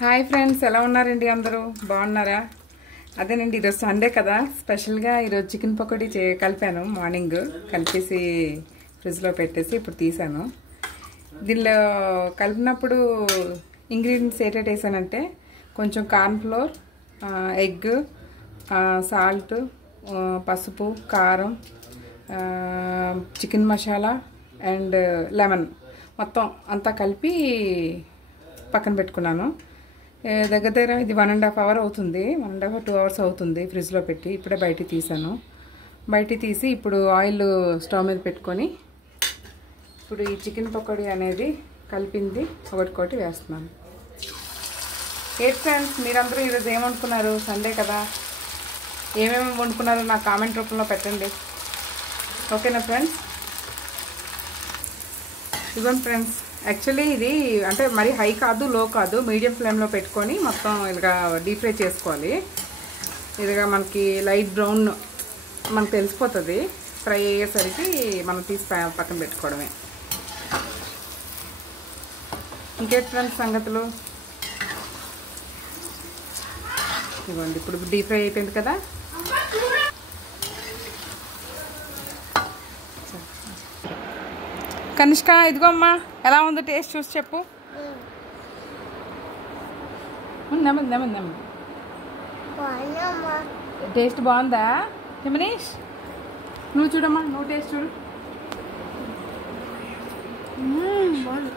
Hi friends, ఎలా ఉన్నారండి? అందరూ బాగున్నారా? అదేనండి, ఈరోజు సండే కదా, స్పెషల్గా ఈరోజు చికెన్ పకోడీ కలిపాను. మార్నింగ్ కలిపేసి ఫ్రిడ్జ్లో పెట్టేసి ఇప్పుడు తీసాను. దీనిలో కలిపినప్పుడు ఇంగ్రీడియంట్స్ ఏటేట్ వేసానంటే కొంచెం కార్న్ఫ్లోర్, ఎగ్, సాల్ట్, పసుపు, కారం, చికెన్ మసాలా అండ్ లెమన్ మొత్తం అంతా కలిపి పక్కన పెట్టుకున్నాను. దగ్గర ఇది 1.5 hours అవుతుంది, 1.5 2 hours అవుతుంది ఫ్రిడ్జ్లో పెట్టి. ఇప్పుడే బయటికి తీసాను. బయటికి తీసి ఇప్పుడు ఆయిల్ స్టవ్ మీద పెట్టుకొని ఇప్పుడు ఈ చికెన్ పకోడీ అనేది కలిపింది ఒకటికోటి వేస్తున్నాను. ఏంటి ఫ్రెండ్స్, మీరందరూ ఈరోజు ఏమనుకున్నారు? సండే కదా, ఏమేమి వండుకున్నారో నాకు కామెంట్ రూపంలో పెట్టండి. ఓకేనా ఫ్రెండ్స్? ఇవ్వండి ఫ్రెండ్స్, యాక్చువల్లీ ఇది అంటే మరి హై కాదు, లో కాదు, మీడియం ఫ్లేమ్లో పెట్టుకొని మొత్తం ఇలాగా డీప్ ఫ్రై చేసుకోవాలి. ఇదిగా మనకి లైట్ బ్రౌన్ మనకు తెలిసిపోతుంది. ఫ్రై అయ్యేసరికి మనం తీసి పక్కన పెట్టుకోవడమే. ఇంకేంటి ఫ్రెండ్స్ సంగతులు? ఇవ్వండి, ఇప్పుడు డీప్ ఫ్రై అయిపోయింది కదా. కనిష్క, ఇదిగో అమ్మా, ఎలా ఉందో టేస్ట్ చూసి చెప్పు. నెమ్మది నెమ్మది నెమ్మది. టేస్ట్ బాగుందా మనీష్? నువ్వు చూడమ్మా, నువ్వు టేస్ట్ చూడు. బాగుంది.